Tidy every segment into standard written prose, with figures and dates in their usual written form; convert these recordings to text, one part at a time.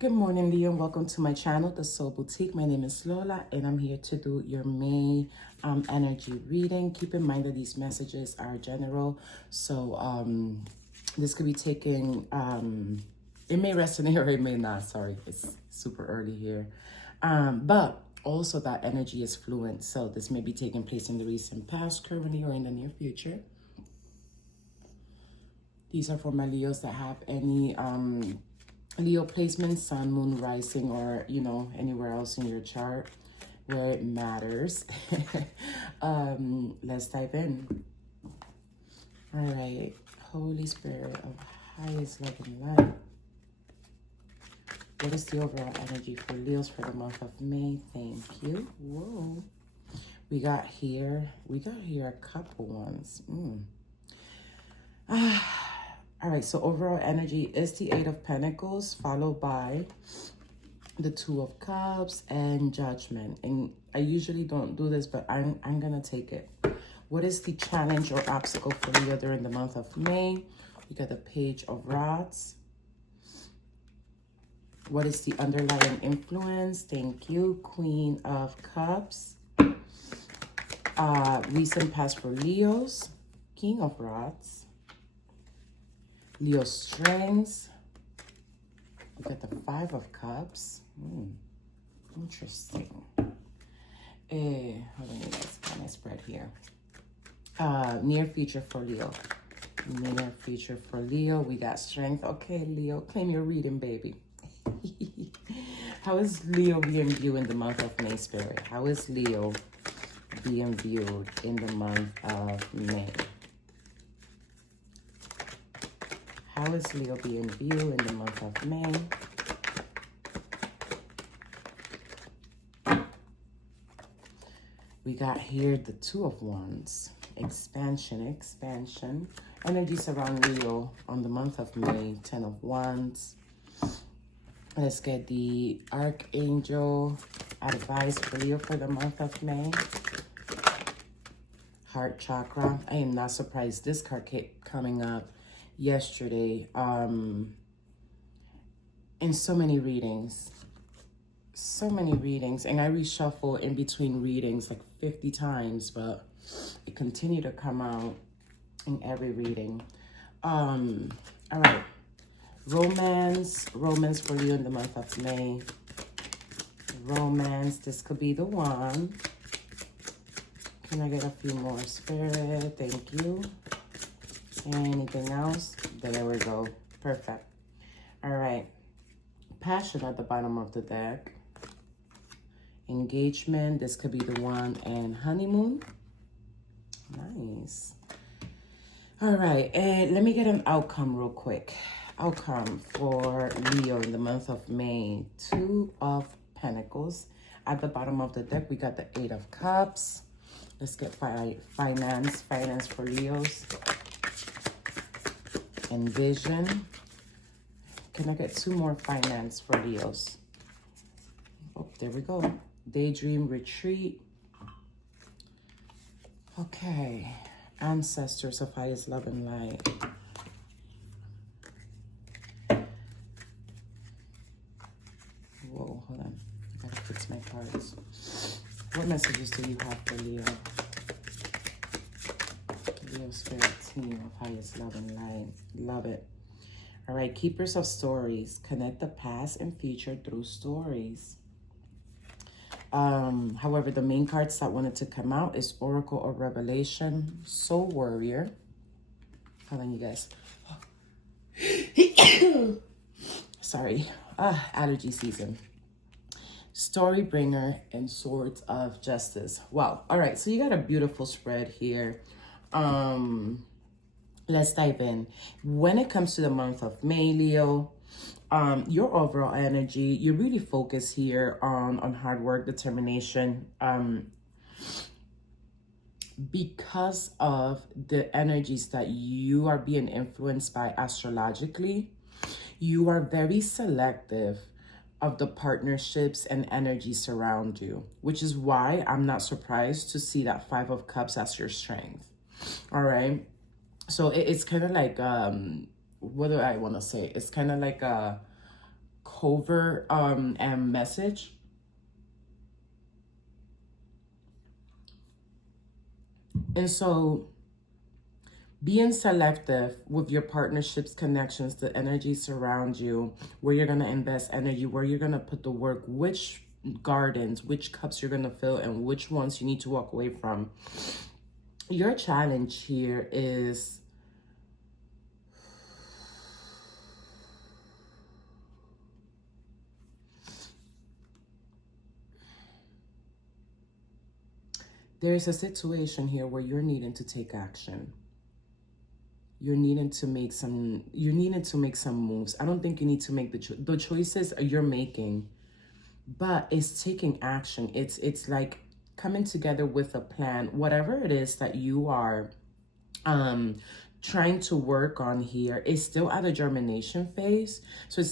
Good morning, Leo, and welcome to my channel, The Soul Boutique. My name is Lola, and I'm here to do your May energy reading. Keep in mind that these messages are general, so this could be taken, it may resonate or it may not. Sorry, it's super early here. But also that energy is fluent, so this may be taking place in the recent past, currently, or in the near future. These are for my Leos that have any Leo placement, sun, moon, rising, or, anywhere else in your chart where it matters. Let's dive in. All right. Holy Spirit of highest love and light. What is the overall energy for Leos for the month of May? Thank you. Whoa. We got here a couple ones. All right, so overall energy is the Eight of Pentacles, followed by the Two of Cups and Judgment. And I usually don't do this, but I'm going to take it. What is the challenge or obstacle for Leo during the month of May? We got the Page of Rods. What is the underlying influence? Thank you. Queen of Cups. Recent past for Leos. King of Rods. Leo strengths. We got the Five of Cups. Interesting. Hold on, you guys. Got my spread here. Near future for Leo. Near future for Leo. We got strength. Okay, Leo, claim your reading, baby. How is Leo being viewed in the month of May, Spirit? How is Leo being viewed in the month of May? How is Leo being viewed in the month of May? We got here the Two of Wands. Expansion. Energies around Leo on the month of May. 10 of Wands. Let's get the Archangel advice for Leo for the month of May. Heart chakra. I am not surprised this card kept coming up yesterday in so many readings, and I reshuffle in between readings like 50 times, but it continued to come out in every reading. All right, romance for you in the month of May. Romance, this could be the one. Can I get a few more, Spirit? Thank you. Anything else? There we go. Perfect. All right. Passion at the bottom of the deck. Engagement. This could be the one. And honeymoon. Nice. All right. And let me get an outcome real quick. Outcome for Leo in the month of May. Two of Pentacles. At the bottom of the deck, we got the Eight of Cups. Let's get finance for Leos. And vision. Can I get two more finance for Leos? Oh, there we go. Daydream, retreat. Okay. Ancestors of highest love and light. Whoa, hold on. I gotta fix my cards. What messages do you have for Leo? Leo Spirit team of highest love and light. Love it. All right, keepers of stories. Connect the past and future through stories. However, the main cards that wanted to come out is Oracle of Revelation, Soul Warrior. Hold on, you guys. Sorry. Allergy season. Storybringer and Swords of Justice. Wow. All right, so you got a beautiful spread here. Let's dive in. When it comes to the month of May, Leo, your overall energy, you really focus here on hard work, determination, because of the energies that you are being influenced by astrologically. You are very selective of the partnerships and energies around you, which is why I'm not surprised to see that Five of Cups as your strength. All right. So it's kind of like, what do I want to say? It's kind of like a covert and message. And so being selective with your partnerships, connections, the energies around you, where you're going to invest energy, where you're going to put the work, which gardens, which cups you're going to fill, and which ones you need to walk away from. Your challenge here is there is a situation here where you're needing to take action. You're needing to make some moves. I don't think you need to make the choices you're making, but it's taking action. It's like coming together with a plan, whatever it is that you are trying to work on here is still at a germination phase. So it's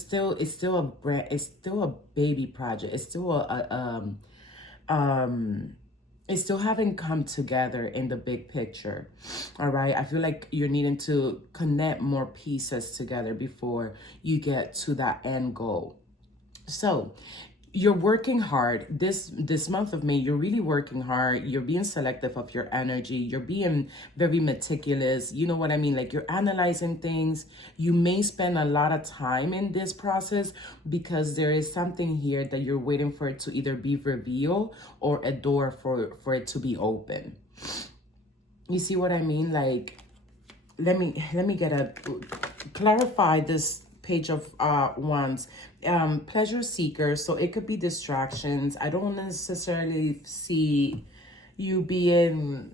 still a baby project. It's still it still haven't come together in the big picture. All right. I feel like you're needing to connect more pieces together before you get to that end goal. So you're working hard this month of May. You're really working hard. You're being selective of your energy. You're being very meticulous. You know what I mean? Like, you're analyzing things. You may spend a lot of time in this process because there is something here that you're waiting for it to either be revealed or a door for it to be open. You see what I mean? Like, let me clarify this Page of Wands. Pleasure seekers, so it could be distractions. I don't necessarily see you being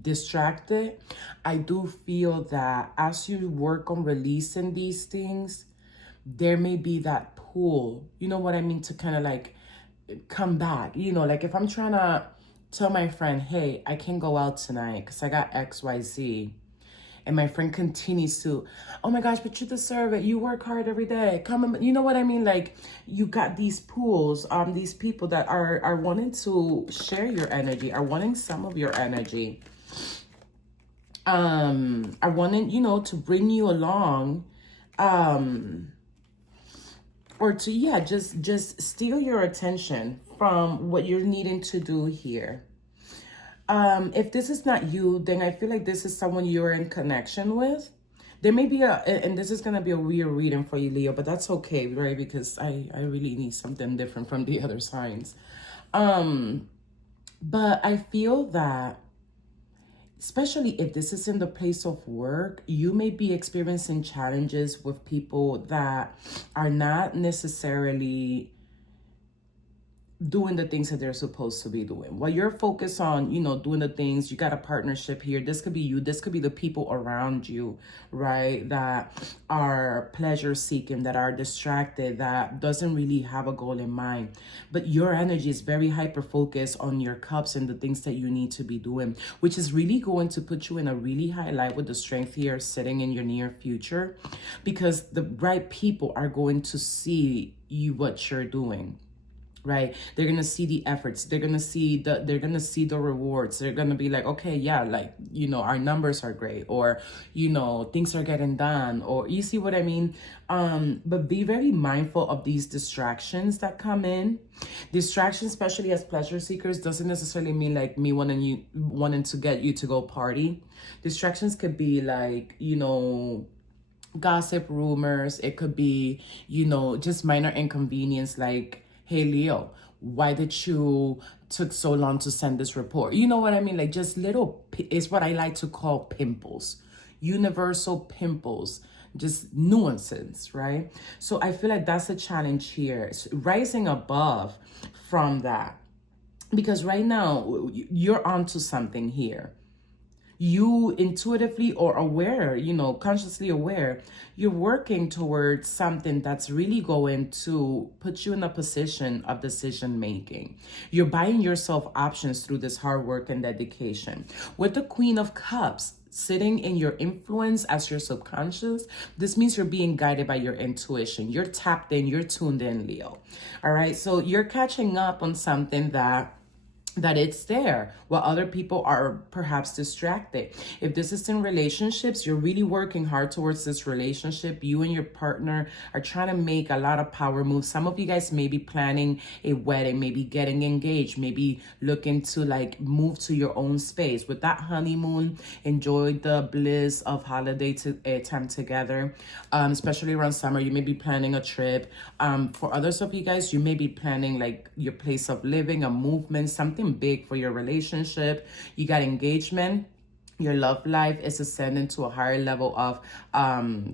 distracted. I do feel that as you work on releasing these things, there may be that pull, you know what I mean, to kind of like come back. You know, like if I'm trying to tell my friend, hey, I can't go out tonight because I got XYZ. And my friend continues to, oh my gosh, but you deserve it. You work hard every day. Come on, you know what I mean? Like, you got these pools, these people that are wanting to share your energy, are wanting some of your energy. Are wanting, you know, to bring you along, or to, yeah, just steal your attention from what you're needing to do here. If this is not you, then I feel like this is someone you're in connection with. There may be and this is going to be a weird reading for you, Leo, but that's okay, right? Because I really need something different from the other signs. But I feel that, especially if this is in the place of work, you may be experiencing challenges with people that are not necessarily doing the things that they're supposed to be doing. While you're focused on, you know, doing the things, you got a partnership here. This could be you. This could be the people around you, right? That are pleasure seeking, that are distracted, that doesn't really have a goal in mind. But your energy is very hyper focused on your cups and the things that you need to be doing, which is really going to put you in a really high light with the strength here sitting in your near future, because the right people are going to see you, what you're doing. Right? They're going to see the efforts. They're going to see the rewards. They're going to be like, okay, yeah, like, you know, our numbers are great, or, you know, things are getting done, or you see what I mean? But be very mindful of these distractions that come in. Distractions, especially as pleasure seekers, doesn't necessarily mean like me wanting to get you to go party. Distractions could be like, you know, gossip, rumors. It could be, you know, just minor inconvenience, like, hey, Leo, why did you took so long to send this report? You know what I mean? Like, just little, is what I like to call pimples, universal pimples, just nuances, right? So I feel like that's a challenge here. It's rising above from that, because right now you're onto something here. You intuitively or aware, you know, consciously aware, you're working towards something that's really going to put you in a position of decision making. You're buying yourself options through this hard work and dedication. With the Queen of Cups sitting in your influence as your subconscious, this means you're being guided by your intuition. You're tapped in, you're tuned in, Leo. All right, so you're catching up on something that that it's there while other people are perhaps distracted. If this is in relationships, you're really working hard towards this relationship. You and your partner are trying to make a lot of power moves. Some of you guys may be planning a wedding, maybe getting engaged, maybe looking to like move to your own space. With that honeymoon, enjoy the bliss of holiday time together, especially around summer. You may be planning a trip. For others of you guys, you may be planning like your place of living, a movement, something big for your relationship. You got engagement. Your love life is ascending to a higher level of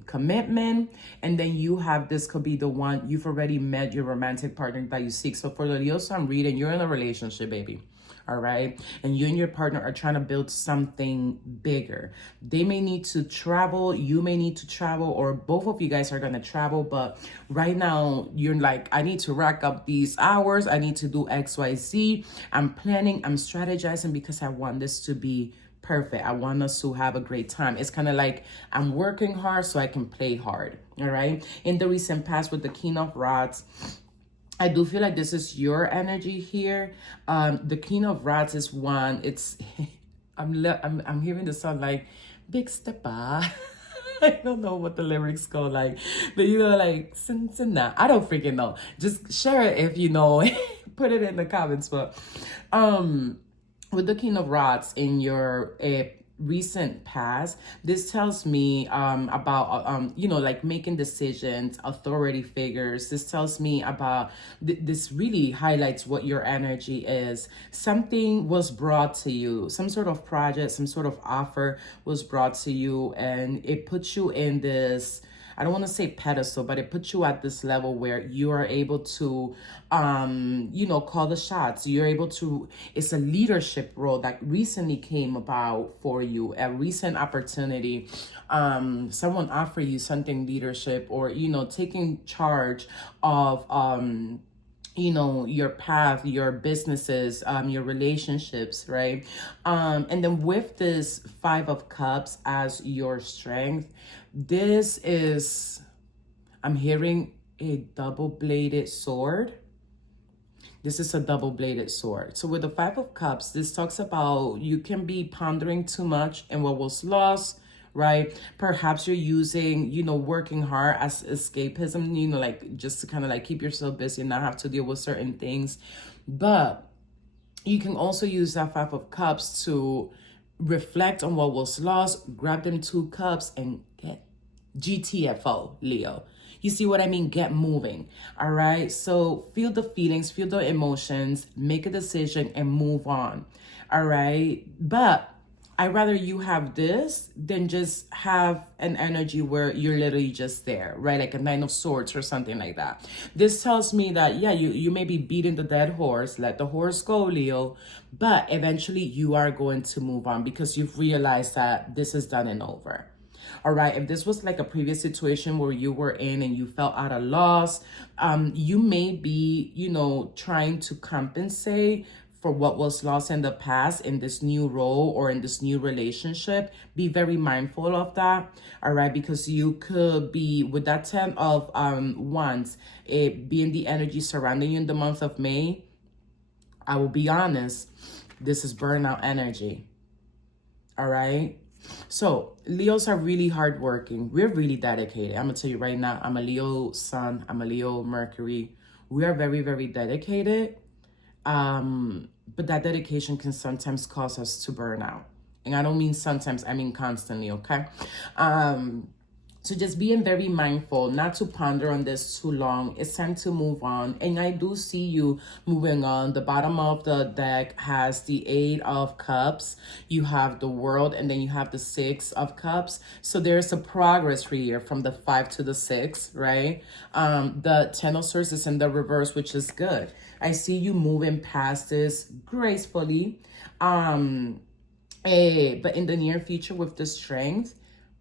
commitment. And then you have, this could be the one, you've already met your romantic partner that you seek. So for the Leos I'm reading, you're in a relationship, baby. All right. And you and your partner are trying to build something bigger. They may need to travel. You may need to travel, or both of you guys are going to travel. But right now you're like, I need to rack up these hours. I need to do X, Y, Z. I'm planning, I'm strategizing because I want this to be perfect. I want us to have a great time. It's kind of like I'm working hard so I can play hard. All right. In the recent past with the King of Rods, I do feel like this is your energy here. The King of Rods is one. It's I'm hearing the sound like big stepper. I don't know what the lyrics go like, but you know, like I don't freaking know. Just share it if you know. Put it in the comments. But with the King of Rods in your recent past, this tells me about you know, like making decisions, authority figures. This tells me about this really highlights what your energy is. Something was brought to you, some sort of project, some sort of offer was brought to you, and it puts you in this, I don't want to say pedestal, but it puts you at this level where you are able to, you know, call the shots. You're able to, it's a leadership role that recently came about for you, a recent opportunity. Someone offer you something leadership, or, you know, taking charge of, you know, your path, your businesses, your relationships, right? And then with this Five of Cups as your strength, this is, I'm hearing a double-bladed sword. This is a double-bladed sword. So with the Five of Cups, this talks about you can be pondering too much and what was lost, right? Perhaps you're using, you know, working hard as escapism, you know, like just to kind of like keep yourself busy and not have to deal with certain things. But you can also use that Five of Cups to reflect on what was lost, grab them 2 cups and get GTFO, Leo. You see what I mean? Get moving. All right. So feel the feelings, feel the emotions, make a decision and move on. All right. But I'd rather you have this than just have an energy where you're literally just there, right? Like a 9 of Swords or something like that. This tells me that, yeah, you may be beating the dead horse. Let the horse go, Leo. But eventually you are going to move on because you've realized that this is done and over. All right, if this was like a previous situation where you were in and you felt at a loss, you may be, you know, trying to compensate for what was lost in the past in this new role or in this new relationship. Be very mindful of that. All right, because you could be with that 10 of wands, it being the energy surrounding you in the month of May. I will be honest, this is burnout energy. All right. So Leos are really hardworking. We're really dedicated. I'm gonna tell you right now, I'm a Leo Sun, I'm a Leo Mercury. We are very, very dedicated. But that dedication can sometimes cause us to burn out. And I don't mean sometimes, I mean constantly, okay? So just being very mindful, not to ponder on this too long. It's time to move on. And I do see you moving on. The bottom of the deck has the 8 of Cups. You have the World, and then you have the 6 of Cups. So there's a progress for you from the 5 to the 6, right? The 10 of Swords is in the reverse, which is good. I see you moving past this gracefully. But in the near future with the Strength,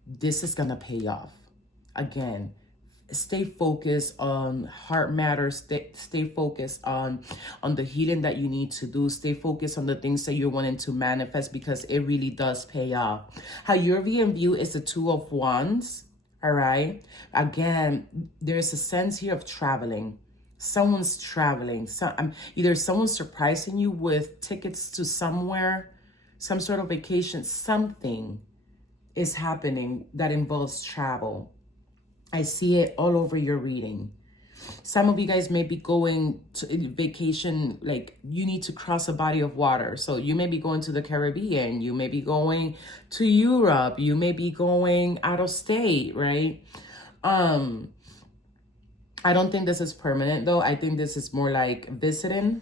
this is gonna pay off. Again, stay focused on heart matters. Stay focused on the healing that you need to do. Stay focused on the things that you're wanting to manifest, because it really does pay off. How your view is the 2 of Wands. All right. Again, there's a sense here of traveling. Someone's traveling. Either someone's surprising you with tickets to somewhere, some sort of vacation. Something is happening that involves travel. I see it all over your reading. Some of you guys may be going to vacation, like you need to cross a body of water. So you may be going to the Caribbean, you may be going to Europe, you may be going out of state, right? I don't think this is permanent though. I think this is more like visiting.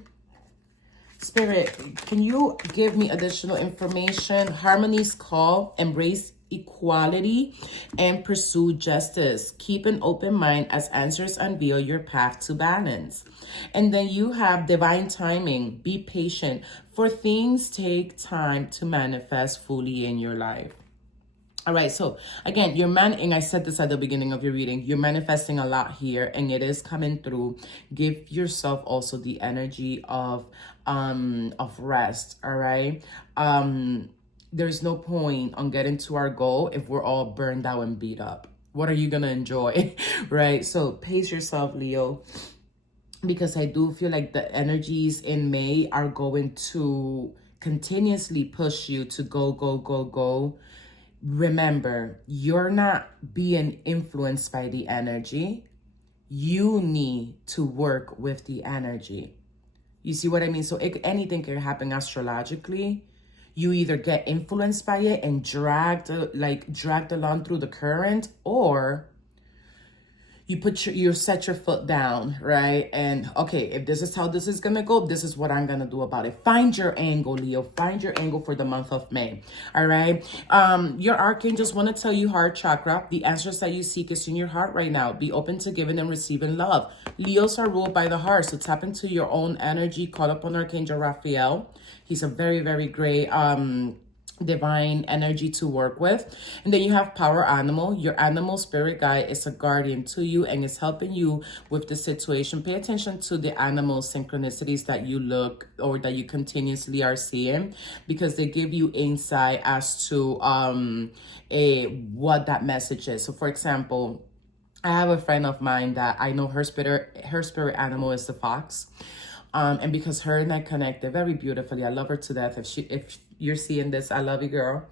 Spirit, can you give me additional information? Harmony's call, embrace equality, and pursue justice. Keep an open mind as answers unveil your path to balance. And then you have divine timing. Be patient, for things take time to manifest fully in your life. All right, so again, and I said this at the beginning of your reading, you're manifesting a lot here and it is coming through. Give yourself also the energy of rest, all right? There's no point on getting to our goal if we're all burned out and beat up. What are you gonna enjoy, right? So pace yourself, Leo, because I do feel like the energies in May are going to continuously push you to go, go, go, go. Remember, you're not being influenced by the energy. You need to work with the energy. You see what I mean? So anything can happen astrologically. You either get influenced by it and dragged along through the current, or you set your foot down, right? And okay, if this is how this is gonna go, this is what I'm gonna do about it. Find your angle, Leo. Find your angle for the month of May. All right. Your archangels want to tell you heart chakra. The answers that you seek is in your heart right now. Be open to giving and receiving love. Leos are ruled by the heart, so tap into your own energy. Call upon Archangel Raphael. He's a very, very great divine energy to work with. And then you have power animal. Your animal spirit guide is a guardian to you and is helping you with the situation. Pay attention to the animal synchronicities that you look or that you continuously are seeing, because they give you insight as to what that message is. So for example, I have a friend of mine that I know her spirit animal is the fox. And because her and I connected very beautifully, I love her to death. If you're seeing this, I love you, girl.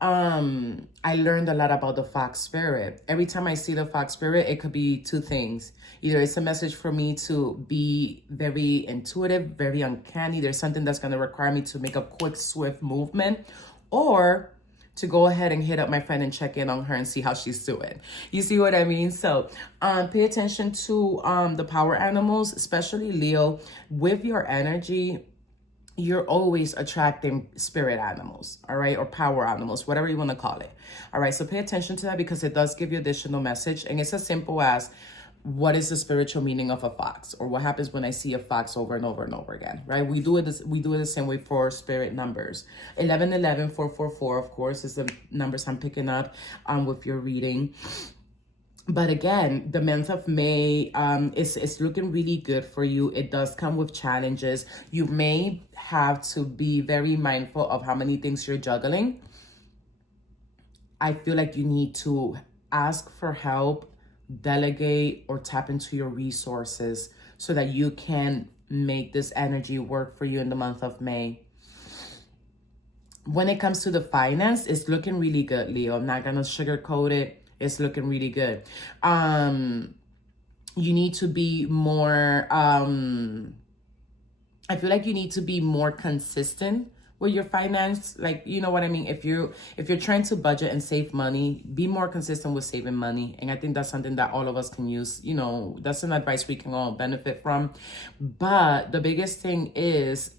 I learned a lot about the fox spirit. Every time I see the fox spirit, it could be two things. Either it's a message for me to be very intuitive, very uncanny. There's something that's going to require me to make a quick, swift movement, or to go ahead and hit up my friend and check in on her and see how she's doing. You see what I mean? So pay attention to the power animals, especially Leo. With your energy, you're always attracting spirit animals, all right? Or power animals, whatever you want to call it. All right, so pay attention to that because it does give you additional message. And it's as simple as, what is the spiritual meaning of a fox? Or what happens when I see a fox over and over and over again, right? We do it the same way for spirit numbers. 1111, 444, of course, is the numbers I'm picking up with your reading. But again, the month of May is looking really good for you. It does come with challenges. You may have to be very mindful of how many things you're juggling. I feel like you need to ask for help, delegate, or tap into your resources so that you can make this energy work for you in the month of May. When it comes to the finance, it's looking really good, Leo. I'm not gonna sugarcoat it. It's looking really good. You need to be more, I feel like you need to be more consistent with your finance. Like, you know what I mean? If you're trying to budget and save money, be more consistent with saving money. And I think that's something that all of us can use. You know, that's an advice we can all benefit from. But the biggest thing is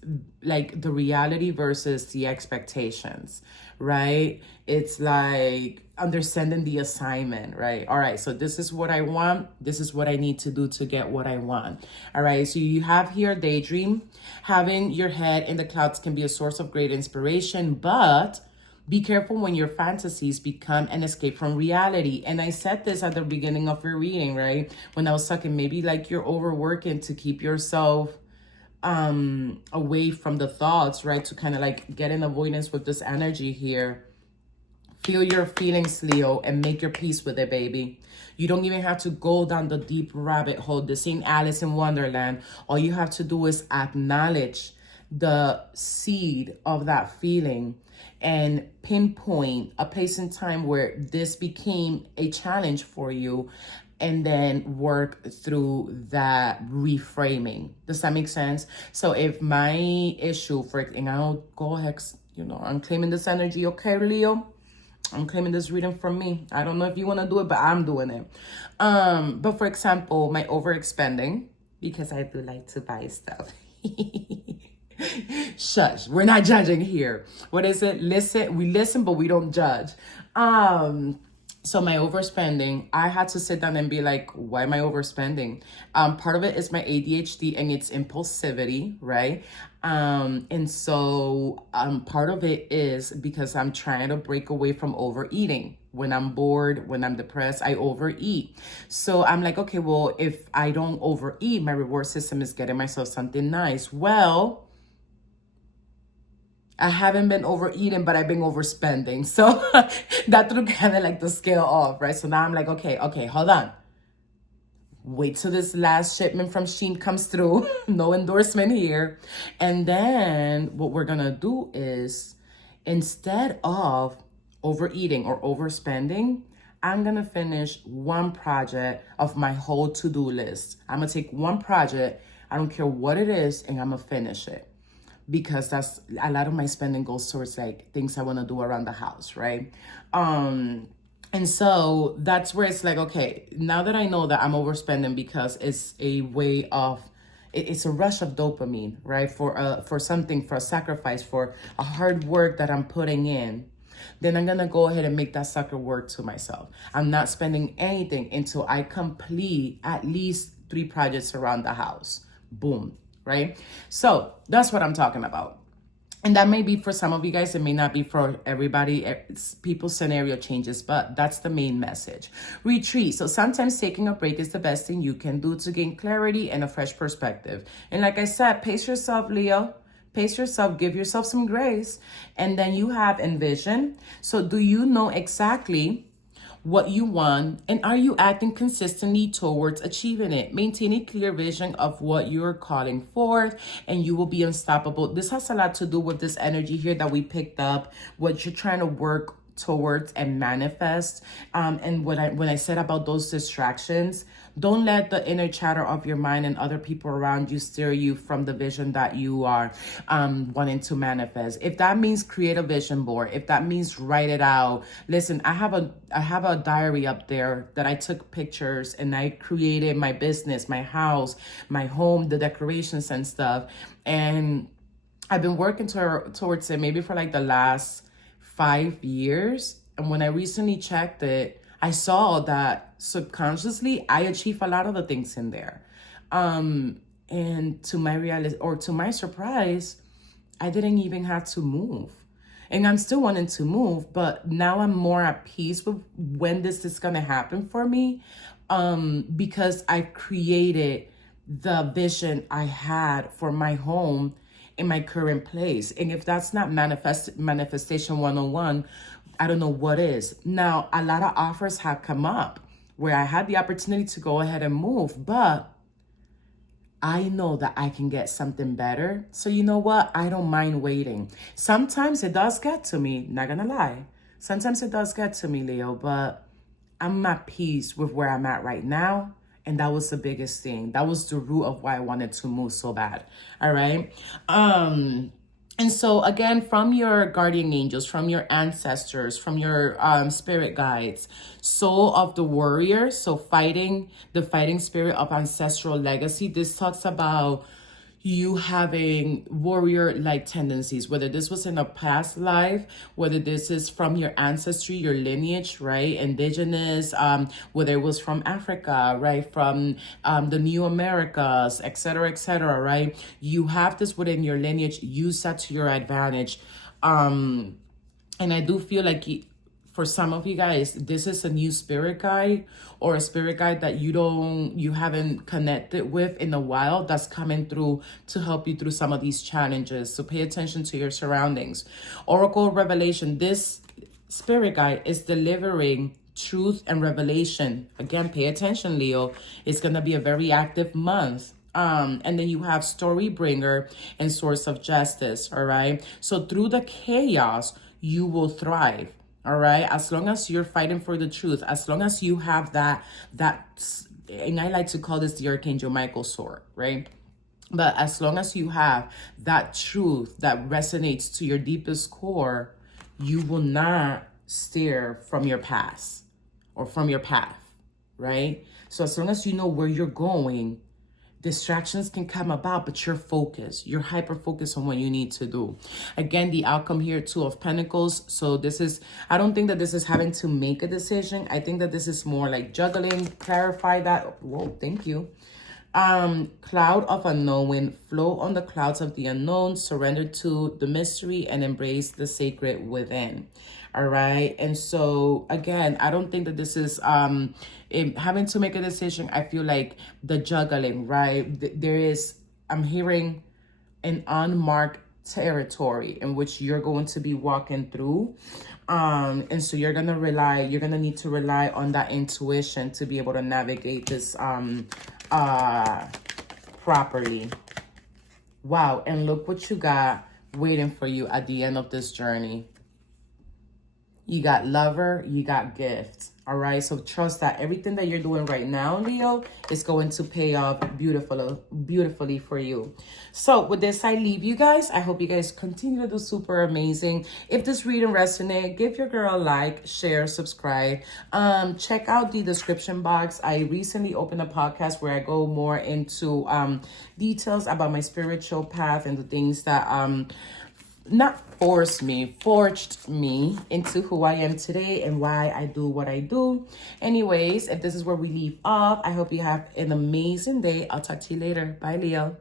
like the reality versus the expectations, right? It's like understanding the assignment, right? All right, so this is what I want. This is what I need to do to get what I want. All right, so you have here daydream. Having your head in the clouds can be a source of great inspiration, but be careful when your fantasies become an escape from reality. And I said this at the beginning of your reading, right? When I was talking, maybe like you're overworking to keep yourself away from the thoughts, right? To kind of like get in avoidance with this energy here. Feel your feelings, Leo, and make your peace with it, baby. You don't even have to go down the deep rabbit hole. This ain't Alice in Wonderland. All you have to do is acknowledge the seed of that feeling and pinpoint a place in time where this became a challenge for you, and then work through that reframing. Does that make sense? So if my issue, and I'll go ahead, I'm claiming this energy, okay, Leo? I'm claiming this reading from me. I don't know if you want to do it, but I'm doing it. But for example, my overexpending, because I do like to buy stuff. Shush, we're not judging here. What is it? We listen, but we don't judge. So my overspending, I had to sit down and be like, why am I overspending? Part of it is my ADHD and its impulsivity, right? And so part of it is because I'm trying to break away from overeating. When I'm bored, when I'm depressed, I overeat. So I'm like, okay, well, if I don't overeat, my reward system is getting myself something nice. Well, I haven't been overeating, but I've been overspending. So that threw kind of like the scale off, right? So now I'm like, okay, hold on. Wait till this last shipment from Shein comes through. No endorsement here. And then what we're going to do is, instead of overeating or overspending, I'm going to finish one project of my whole to-do list. I'm going to take one project, I don't care what it is, and I'm going to finish it. Because that's a lot of my spending goes towards like things I want to do around the house, right? And so that's where it's like, okay, now that I know that I'm overspending because it's a way of, it's a rush of dopamine, right? For something, for a sacrifice, for a hard work that I'm putting in, then I'm gonna go ahead and make that sucker work to myself. I'm not spending anything until I complete at least 3 projects around the house. Boom. Right? So that's what I'm talking about. And that may be for some of you guys, it may not be for everybody. People's scenario changes, but that's the main message. Retreat. So sometimes taking a break is the best thing you can do to gain clarity and a fresh perspective. And like I said, pace yourself, Leo. Pace yourself, give yourself some grace. And then you have envision. So do you know exactly what you want, and are you acting consistently towards achieving it? Maintain a clear vision of what you're calling forth, and you will be unstoppable. This has a lot to do with this energy here that we picked up, what you're trying to work towards and manifest. And when I said about those distractions, don't let the inner chatter of your mind and other people around you steer you from the vision that you are wanting to manifest. If that means create a vision board, if that means write it out. Listen, I have a diary up there that I took pictures, and I created my business, my house, my home, the decorations and stuff. And I've been working towards it maybe for like the last 5 years. And when I recently checked it, I saw that subconsciously I achieved a lot of the things in there. And to my surprise, I didn't even have to move. And I'm still wanting to move, but now I'm more at peace with when this is gonna happen for me. Because I've created the vision I had for my home in my current place. And if that's not manifestation 101, I don't know what is. Now, a lot of offers have come up where I had the opportunity to go ahead and move, but I know that I can get something better. So you know what? I don't mind waiting. Sometimes it does get to me, not gonna lie. Sometimes it does get to me, Leo, but I'm at peace with where I'm at right now. And that was the biggest thing. That was the root of why I wanted to move so bad. All right. And so again, from your guardian angels, from your ancestors, from your spirit guides, soul of the warrior. So the fighting spirit of ancestral legacy. This talks about you having warrior-like tendencies, whether this was in a past life, whether this is from your ancestry, your lineage, right? Indigenous, whether it was from Africa, right? From the New Americas, et cetera, right? You have this within your lineage, use that to your advantage. And I do feel like for some of you guys, this is a new spirit guide or a spirit guide that you haven't connected with in a while, that's coming through to help you through some of these challenges. So pay attention to your surroundings. Oracle revelation. This spirit guide is delivering truth and revelation. Again, pay attention, Leo. It's going to be a very active month. And then you have story bringer and source of justice. All right. So through the chaos, you will thrive. All right. As long as you're fighting for the truth, as long as you have that, and I like to call this the Archangel Michael sword, right? But as long as you have that truth that resonates to your deepest core, you will not steer from your past or from your path, right? So as long as you know where you're going, distractions can come about, but you're focused. You're hyper-focused on what you need to do. Again, the outcome here, Two of Pentacles. So this is, I don't think that this is having to make a decision. I think that this is more like juggling, clarify that. Whoa, thank you. Cloud of unknowing, flow on the clouds of the unknown, surrender to the mystery and embrace the sacred within. All right. And so again, I don't think that this is having to make a decision. I feel like the juggling, right? There is, I'm hearing an unmarked territory in which you're going to be walking through. And so you're going to need to rely on that intuition to be able to navigate this properly. Wow. And look what you got waiting for you at the end of this journey. You got lover, you got gift. All right. So trust that everything that you're doing right now, Leo, is going to pay off beautifully for you. So with this, I leave you guys. I hope you guys continue to do super amazing. If this reading resonates, give your girl a like, share, subscribe. Check out the description box. I recently opened a podcast where I go more into details about my spiritual path and the things that not forced me, forged me into who I am today and why I do what I do. Anyways, if this is where we leave off, I hope you have an amazing day. I'll talk to you later. Bye, Leo.